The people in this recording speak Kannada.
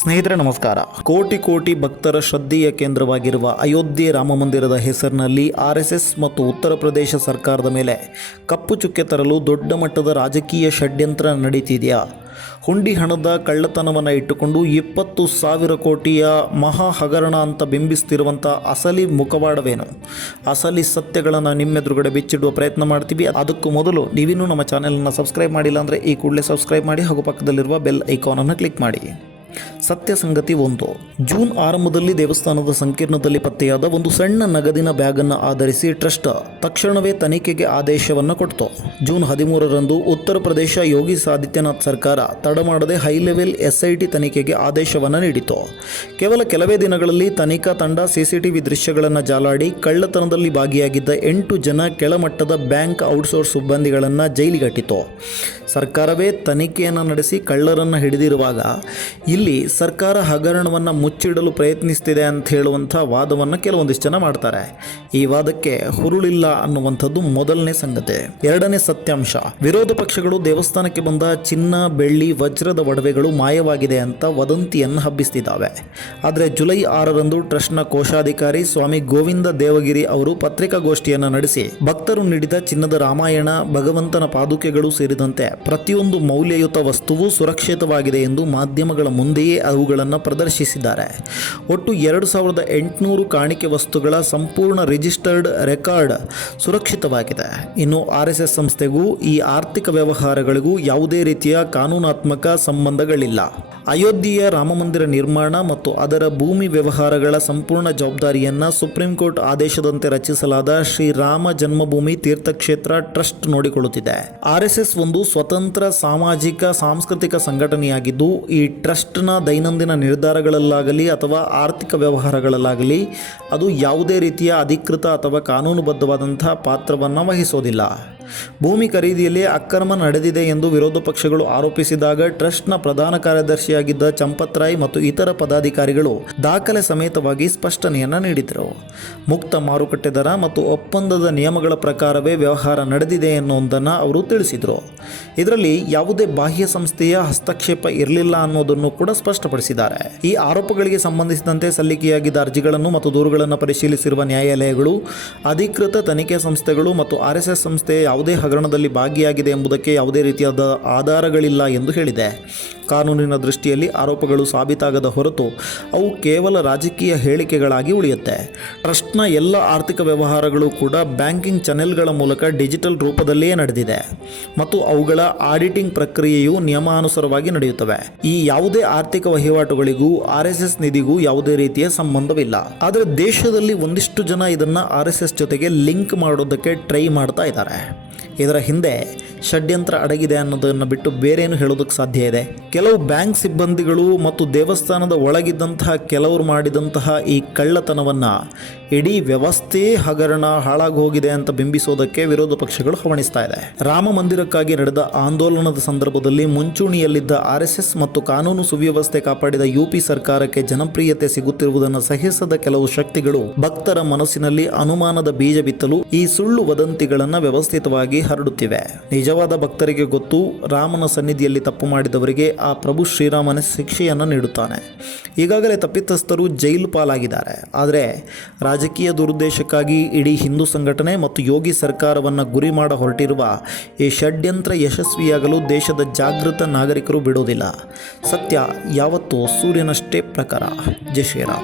ಸ್ನೇಹಿತರೆ ನಮಸ್ಕಾರ. ಕೋಟಿ ಕೋಟಿ ಭಕ್ತರ ಶ್ರದ್ಧೆಯ ಕೇಂದ್ರವಾಗಿರುವ ಅಯೋಧ್ಯೆ ರಾಮ ಮಂದಿರದ ಹೆಸರಿನಲ್ಲಿ RSS ಮತ್ತು ಉತ್ತರ ಪ್ರದೇಶ ಸರ್ಕಾರದ ಮೇಲೆ ಕಪ್ಪು ಚುಕ್ಕೆ ತರಲು ದೊಡ್ಡ ಮಟ್ಟದ ರಾಜಕೀಯ ಷಡ್ಯಂತ್ರ ನಡೀತಿದೆಯಾ? ಹುಂಡಿ ಹಣದ ಕಳ್ಳತನವನ್ನು ಇಟ್ಟುಕೊಂಡು 20,000 ಕೋಟಿಯ ಮಹಾ ಹಗರಣ ಅಂತ ಬಿಂಬಿಸ್ತಿರುವಂಥ ಅಸಲಿ ಮುಖವಾಡವೇನು? ಅಸಲಿ ಸತ್ಯಗಳನ್ನು ನಿಮ್ಮೆದುರುಗಡೆ ಬಿಚ್ಚಿಡುವ ಪ್ರಯತ್ನ ಮಾಡ್ತೀವಿ. ಅದಕ್ಕೂ ಮೊದಲು ನೀವಿನ್ನೂ ನಮ್ಮ ಚಾನೆಲನ್ನು ಸಬ್ಸ್ಕ್ರೈಬ್ ಮಾಡಿಲ್ಲ ಅಂದರೆ ಈ ಕೂಡಲೇ ಸಬ್ಸ್ಕ್ರೈಬ್ ಮಾಡಿ ಹಾಗೂ ಪಕ್ಕದಲ್ಲಿರುವ ಬೆಲ್ ಐಕಾನನ್ನು ಕ್ಲಿಕ್ ಮಾಡಿ. ಸತ್ಯ ಸಂಗತಿ 1. ಜೂನ್ ಆರಂಭದಲ್ಲಿ ದೇವಸ್ಥಾನದ ಸಂಕೀರ್ಣದಲ್ಲಿ ಪತ್ತೆಯಾದ ಒಂದು ಸಣ್ಣ ನಗದಿನ ಬ್ಯಾಗನ್ನು ಆಧರಿಸಿ ಟ್ರಸ್ಟ್ ತಕ್ಷಣವೇ ತನಿಖೆಗೆ ಆದೇಶವನ್ನು ಕೊಡ್ತು. ಜೂನ್ 13ರಂದು ಉತ್ತರ ಪ್ರದೇಶ ಯೋಗಿ ಆದಿತ್ಯನಾಥ್ ಸರ್ಕಾರ ತಡ ಮಾಡದೆ ಹೈ ಲೆವೆಲ್ SIT ತನಿಖೆಗೆ ಆದೇಶವನ್ನು ನೀಡಿತು. ಕೇವಲ ಕೆಲವೇ ದಿನಗಳಲ್ಲಿ ತನಿಖಾ ತಂಡ CCTV ದೃಶ್ಯಗಳನ್ನು ಜಾಲಾಡಿ ಕಳ್ಳತನದಲ್ಲಿ ಭಾಗಿಯಾಗಿದ್ದ 8 ಜನ ಕೆಳಮಟ್ಟದ ಬ್ಯಾಂಕ್ ಔಟ್ಸೋರ್ಸ್ ಸಿಬ್ಬಂದಿಗಳನ್ನು ಜೈಲಿಗಟ್ಟಿತು. ಸರ್ಕಾರವೇ ತನಿಖೆಯನ್ನು ನಡೆಸಿ ಕಳ್ಳರನ್ನು ಹಿಡಿದಿರುವಾಗ ಇಲ್ಲಿ ಸರ್ಕಾರ ಹಗರಣವನ್ನು ಮುಚ್ಚಿಡಲು ಪ್ರಯತ್ನಿಸ್ತಿದೆ ಅಂತ ಹೇಳುವಂಥ ವಾದವನ್ನು ಕೆಲವೊಂದಿಷ್ಟು ಜನ ಮಾಡ್ತಾರೆ. ಈ ವಾದಕ್ಕೆ ಹುರುಳಿಲ್ಲ ಅನ್ನುವಂಥದ್ದು ಮೊದಲನೇ ಸಂಗತಿ. ಎರಡನೇ ಸತ್ಯಾಂಶ, ವಿರೋಧ ಪಕ್ಷಗಳು ದೇವಸ್ಥಾನಕ್ಕೆ ಬಂದ ಚಿನ್ನ, ಬೆಳ್ಳಿ, ವಜ್ರದ ಒಡವೆಗಳು ಮಾಯವಾಗಿದೆ ಅಂತ ವದಂತಿಯನ್ನು ಹಬ್ಬಿಸ್ತಿದ್ದಾವೆ. ಆದರೆ ಜುಲೈ 6ರಂದು ಟ್ರಸ್ಟ್ನ ಕೋಶಾಧಿಕಾರಿ ಸ್ವಾಮಿ ಗೋವಿಂದ ದೇವಗಿರಿ ಅವರು ಪತ್ರಿಕಾಗೋಷ್ಠಿಯನ್ನು ನಡೆಸಿ ಭಕ್ತರು ನೀಡಿದ ಚಿನ್ನದ ರಾಮಾಯಣ, ಭಗವಂತನ ಪಾದುಕೆಗಳು ಸೇರಿದಂತೆ ಪ್ರತಿಯೊಂದು ಮೌಲ್ಯಯುತ ವಸ್ತುವು ಸುರಕ್ಷಿತವಾಗಿದೆ ಎಂದು ಮಾಧ್ಯಮಗಳ ಮುಂದೆಯೇ ಅವುಗಳನ್ನು ಪ್ರದರ್ಶಿಸಿದ್ದಾರೆ. ಒಟ್ಟು 2800 ಕಾಣಿಕೆ ವಸ್ತುಗಳ ಸಂಪೂರ್ಣ ರಿಜಿಸ್ಟರ್ಡ್ ರೆಕಾರ್ಡ್ ಸುರಕ್ಷಿತವಾಗಿದೆ. ಇನ್ನು RSS ಸಂಸ್ಥೆಗೂ ಈ ಆರ್ಥಿಕ ವ್ಯವಹಾರಗಳಿಗೂ ಯಾವುದೇ ರೀತಿಯ ಕಾನೂನಾತ್ಮಕ ಸಂಬಂಧಗಳಿಲ್ಲ. ಅಯೋಧ್ಯೆಯ ರಾಮಮಂದಿರ ನಿರ್ಮಾಣ ಮತ್ತು ಅದರ ಭೂಮಿ ವ್ಯವಹಾರಗಳ ಸಂಪೂರ್ಣ ಜವಾಬ್ದಾರಿಯನ್ನು ಸುಪ್ರೀಂ ಕೋರ್ಟ್ ಆದೇಶದಂತೆ ರಚಿಸಲಾದ ಶ್ರೀರಾಮ ಜನ್ಮಭೂಮಿ ತೀರ್ಥಕ್ಷೇತ್ರ ಟ್ರಸ್ಟ್ ನೋಡಿಕೊಳ್ಳುತ್ತಿದೆ. RSS ಒಂದು ಸ್ವತಂತ್ರ ಸಾಮಾಜಿಕ ಸಾಂಸ್ಕೃತಿಕ ಸಂಘಟನೆಯಾಗಿದ್ದು ಈ ಟ್ರಸ್ಟ್ನ ದೈನಂದಿನ ನಿರ್ಧಾರಗಳಲ್ಲಾಗಲಿ ಅಥವಾ ಆರ್ಥಿಕ ವ್ಯವಹಾರಗಳಲ್ಲಾಗಲಿ ಅದು ಯಾವುದೇ ರೀತಿಯ ಅಧಿಕೃತ ಅಥವಾ ಕಾನೂನುಬದ್ಧವಾದಂಥ ಪಾತ್ರವನ್ನು ವಹಿಸೋದಿಲ್ಲ. ಭೂಮಿ ಖರೀದಿಯಲ್ಲಿ ಅಕ್ರಮ ನಡೆದಿದೆ ಎಂದು ವಿರೋಧ ಪಕ್ಷಗಳು ಆರೋಪಿಸಿದಾಗ ಟ್ರಸ್ಟ್ನ ಪ್ರಧಾನ ಕಾರ್ಯದರ್ಶಿಯಾಗಿದ್ದ ಚಂಪತ್ ರಾಯ್ ಮತ್ತು ಇತರ ಪದಾಧಿಕಾರಿಗಳು ದಾಖಲೆ ಸಮೇತವಾಗಿ ಸ್ಪಷ್ಟನೆಯನ್ನು ನೀಡಿದರು. ಮುಕ್ತ ಮಾರುಕಟ್ಟೆ ದರ ಮತ್ತು ಒಪ್ಪಂದದ ನಿಯಮಗಳ ಪ್ರಕಾರವೇ ವ್ಯವಹಾರ ನಡೆದಿದೆ ಎನ್ನುವುದನ್ನು ಅವರು ತಿಳಿಸಿದರು. ಇದರಲ್ಲಿ ಯಾವುದೇ ಬಾಹ್ಯ ಸಂಸ್ಥೆಯ ಹಸ್ತಕ್ಷೇಪ ಇರಲಿಲ್ಲ ಅನ್ನೋದನ್ನು ಕೂಡ ಸ್ಪಷ್ಟಪಡಿಸಿದ್ದಾರೆ. ಈ ಆರೋಪಗಳಿಗೆ ಸಂಬಂಧಿಸಿದಂತೆ ಸಲ್ಲಿಕೆಯಾಗಿದ್ದ ಅರ್ಜಿಗಳನ್ನು ಮತ್ತು ದೂರುಗಳನ್ನು ಪರಿಶೀಲಿಸಿರುವ ನ್ಯಾಯಾಲಯಗಳು ಅಧಿಕೃತ ತನಿಖೆ ಸಂಸ್ಥೆಗಳು ಮತ್ತು RSS ಸಂಸ್ಥೆ ಯಾವುದೇ ಹಗರಣದಲ್ಲಿ ಭಾಗಿಯಾಗಿದೆ ಎಂಬುದಕ್ಕೆ ಯಾವುದೇ ರೀತಿಯಾದ ಆಧಾರಗಳಿಲ್ಲ ಎಂದು ಹೇಳಿದೆ. ಕಾನೂನಿನ ದೃಷ್ಟಿಯಲ್ಲಿ ಆರೋಪಗಳು ಸಾಬೀತಾಗದ ಹೊರತು ಅವು ಕೇವಲ ರಾಜಕೀಯ ಹೇಳಿಕೆಗಳಾಗಿ ಉಳಿಯುತ್ತೆ. ಟ್ರಸ್ಟ್ನ ಎಲ್ಲ ಆರ್ಥಿಕ ವ್ಯವಹಾರಗಳು ಕೂಡ ಬ್ಯಾಂಕಿಂಗ್ ಚಾನೆಲ್ಗಳ ಮೂಲಕ ಡಿಜಿಟಲ್ ರೂಪದಲ್ಲಿಯೇ ನಡೆದಿದೆ ಮತ್ತು ಅವುಗಳ ಆಡಿಟಿಂಗ್ ಪ್ರಕ್ರಿಯೆಯು ನಿಯಮಾನುಸಾರವಾಗಿ ನಡೆಯುತ್ತವೆ. ಈ ಯಾವುದೇ ಆರ್ಥಿಕ ವಹಿವಾಟುಗಳಿಗೂ RSS ನಿಧಿಗೂ ಯಾವುದೇ ರೀತಿಯ ಸಂಬಂಧವಿಲ್ಲ. ಆದರೆ ದೇಶದಲ್ಲಿ ಒಂದಿಷ್ಟು ಜನ ಇದನ್ನು RSS ಜೊತೆಗೆ ಲಿಂಕ್ ಮಾಡೋದಕ್ಕೆ ಟ್ರೈ ಮಾಡ್ತಾ ಇದ್ದಾರೆ. ಇದರ ಹಿಂದೆ ಷಡ್ಯಂತ್ರ ಅಡಗಿದೆ ಅನ್ನೋದನ್ನು ಬಿಟ್ಟು ಬೇರೇನು ಹೇಳೋದಕ್ಕೆ ಸಾಧ್ಯ ಇದೆ? ಕೆಲವು ಬ್ಯಾಂಕ್ ಸಿಬ್ಬಂದಿಗಳು ಮತ್ತು ದೇವಸ್ಥಾನದ ಒಳಗಿದ್ದಂತಹ ಕೆಲವರು ಮಾಡಿದಂತಹ ಈ ಕಳ್ಳತನವನ್ನು ಇಡೀ ವ್ಯವಸ್ಥೆಯೇ ಹಗರಣ ಹಾಳಾಗಿ ಹೋಗಿದೆ ಅಂತ ಬಿಂಬಿಸೋದಕ್ಕೆ ವಿರೋಧ ಪಕ್ಷಗಳು ಹವಣಿಸ್ತಾ ಇದೆ. ರಾಮ ಮಂದಿರಕ್ಕಾಗಿ ನಡೆದ ಆಂದೋಲನದ ಸಂದರ್ಭದಲ್ಲಿ ಮುಂಚೂಣಿಯಲ್ಲಿದ್ದ RSS ಮತ್ತು ಕಾನೂನು ಸುವ್ಯವಸ್ಥೆ ಕಾಪಾಡಿದ UP ಸರ್ಕಾರಕ್ಕೆ ಜನಪ್ರಿಯತೆ ಸಿಗುತ್ತಿರುವುದನ್ನು ಸಹಿಸದ ಕೆಲವು ಶಕ್ತಿಗಳು ಭಕ್ತರ ಮನಸ್ಸಿನಲ್ಲಿ ಅನುಮಾನದ ಬೀಜ ಬಿತ್ತಲು ಈ ಸುಳ್ಳು ವದಂತಿಗಳನ್ನು ವ್ಯವಸ್ಥಿತವಾಗಿ ಹರಡುತ್ತಿವೆ. ನಿಜವಾದ ಭಕ್ತರಿಗೆ ಗೊತ್ತು, ರಾಮನ ಸನ್ನಿಧಿಯಲ್ಲಿ ತಪ್ಪು ಮಾಡಿದವರಿಗೆ ಆ ಪ್ರಭು ಶ್ರೀರಾಮನ ಶಿಕ್ಷೆಯನ್ನು ನೀಡುತ್ತಾನೆ. ಈಗಾಗಲೇ ತಪ್ಪಿತಸ್ಥರು ಜೈಲು ಪಾಲಾಗಿದ್ದಾರೆ. ಆದರೆ ರಾಜಕೀಯ ದುರುದ್ದೇಶಕ್ಕಾಗಿ ಇಡೀ ಹಿಂದೂ ಸಂಘಟನೆ ಮತ್ತು ಯೋಗಿ ಸರ್ಕಾರವನ್ನು ಗುರಿ ಮಾಡ ಹೊರಟಿರುವ ಈ ಷಡ್ಯಂತ್ರ ಯಶಸ್ವಿಯಾಗಲು ದೇಶದ ಜಾಗೃತ ನಾಗರಿಕರು ಬಿಡೋದಿಲ್ಲ. ಸತ್ಯ ಯಾವತ್ತೂ ಸೂರ್ಯನಷ್ಟೇ ಪ್ರಖರ. ಜೈ ಶ್ರೀರಾಮ್.